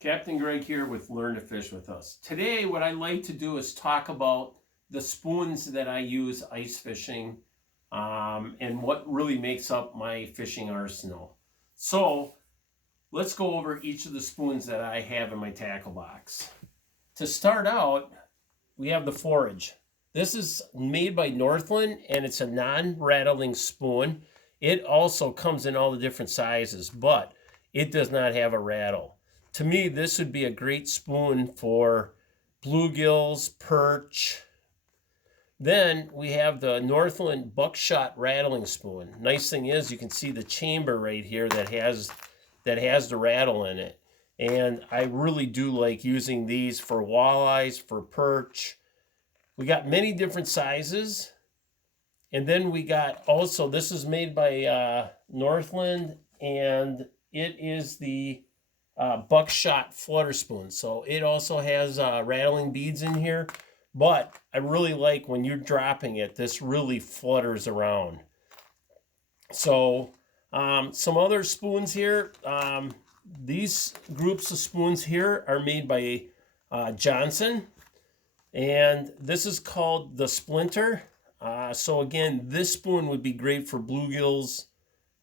Captain Greg here with Learn to Fish with Us. Today, what I like to do is talk about the spoons that I use ice fishing and what really makes up my fishing arsenal. So, let's go over each of the spoons that I have in my tackle box. To start out, we have the Forage. This is made by Northland and it's a non-rattling spoon. It also comes in all the different sizes, but it does not have a rattle. To me, this would be a great spoon for bluegills, perch. Then we have the Northland Buckshot rattling spoon. Nice thing is you can see the chamber right here that has the rattle in it. And I really do like using these for walleyes, for perch. We got many different sizes. And then we got also, this is made by Northland, and it is the Buckshot flutter spoon. So it also has rattling beads in here, but I really like when you're dropping it, this really flutters around. So some other spoons here. These groups of spoons here are made by Johnson, and this is called the Splinter. So again, this spoon would be great for bluegills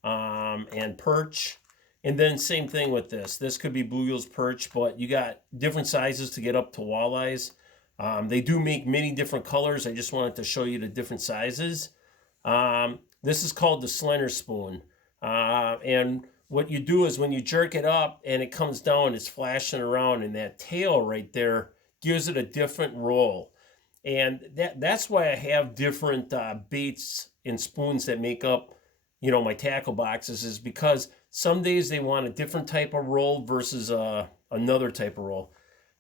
and perch. And then same thing with this. This could be bluegills, perch, but you got different sizes to get up to walleyes. They do make many different colors. I just wanted to show you the different sizes. This is called the Slender Spoon. And what you do is when you jerk it up and it comes down, it's flashing around, and that tail right there gives it a different roll. And that's why I have different baits and spoons that make up, my tackle boxes, is because some days they want a different type of roll versus another type of roll.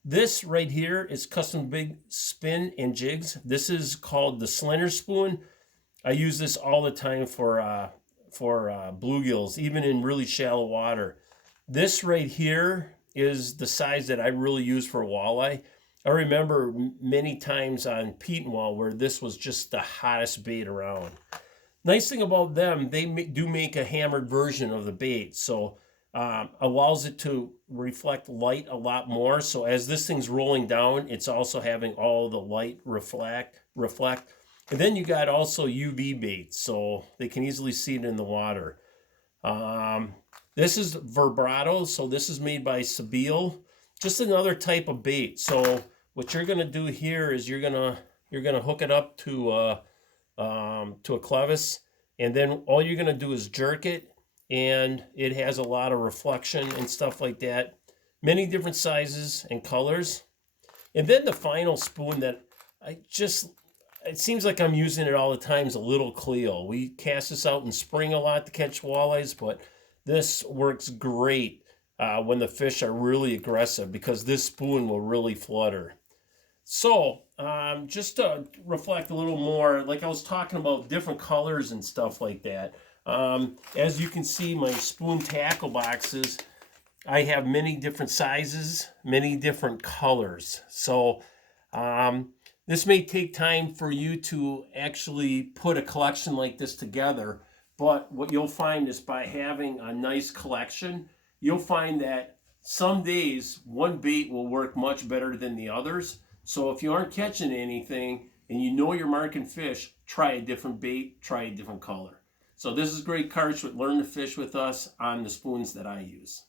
This right here is custom big spin and jigs. This is called the Slender Spoon. I use this all the time for bluegills, even in really shallow water. This right here is the size that I really use for walleye. I remember many times on Pete and Wall where this was just the hottest bait around. Nice thing about them, they do make a hammered version of the bait, so allows it to reflect light a lot more. So as this thing's rolling down, it's also having all the light reflect. And then you got also UV baits, so they can easily see it in the water. This is vibrato, so this is made by Sabile. Just another type of bait. So what you're gonna do here is you're gonna hook it up to a clevis, and then all you're gonna do is jerk it, and it has a lot of reflection and stuff like that. Many different sizes and colors. And then the final spoon that it seems like I'm using it all the time is a little Cleo. We cast this out in spring a lot to catch walleyes, but this works great when the fish are really aggressive, because this spoon will really flutter. So just to reflect a little more, like I was talking about different colors and stuff like that. As you can see, my spoon tackle boxes, I have many different sizes, many different colors. So this may take time for you to actually put a collection like this together, but what you'll find is by having a nice collection, you'll find that some days one bait will work much better than the others. So if you aren't catching anything and you know you're marking fish, try a different bait, try a different color. So this is Greg Karch with Learn to Fish with Us on the spoons that I use.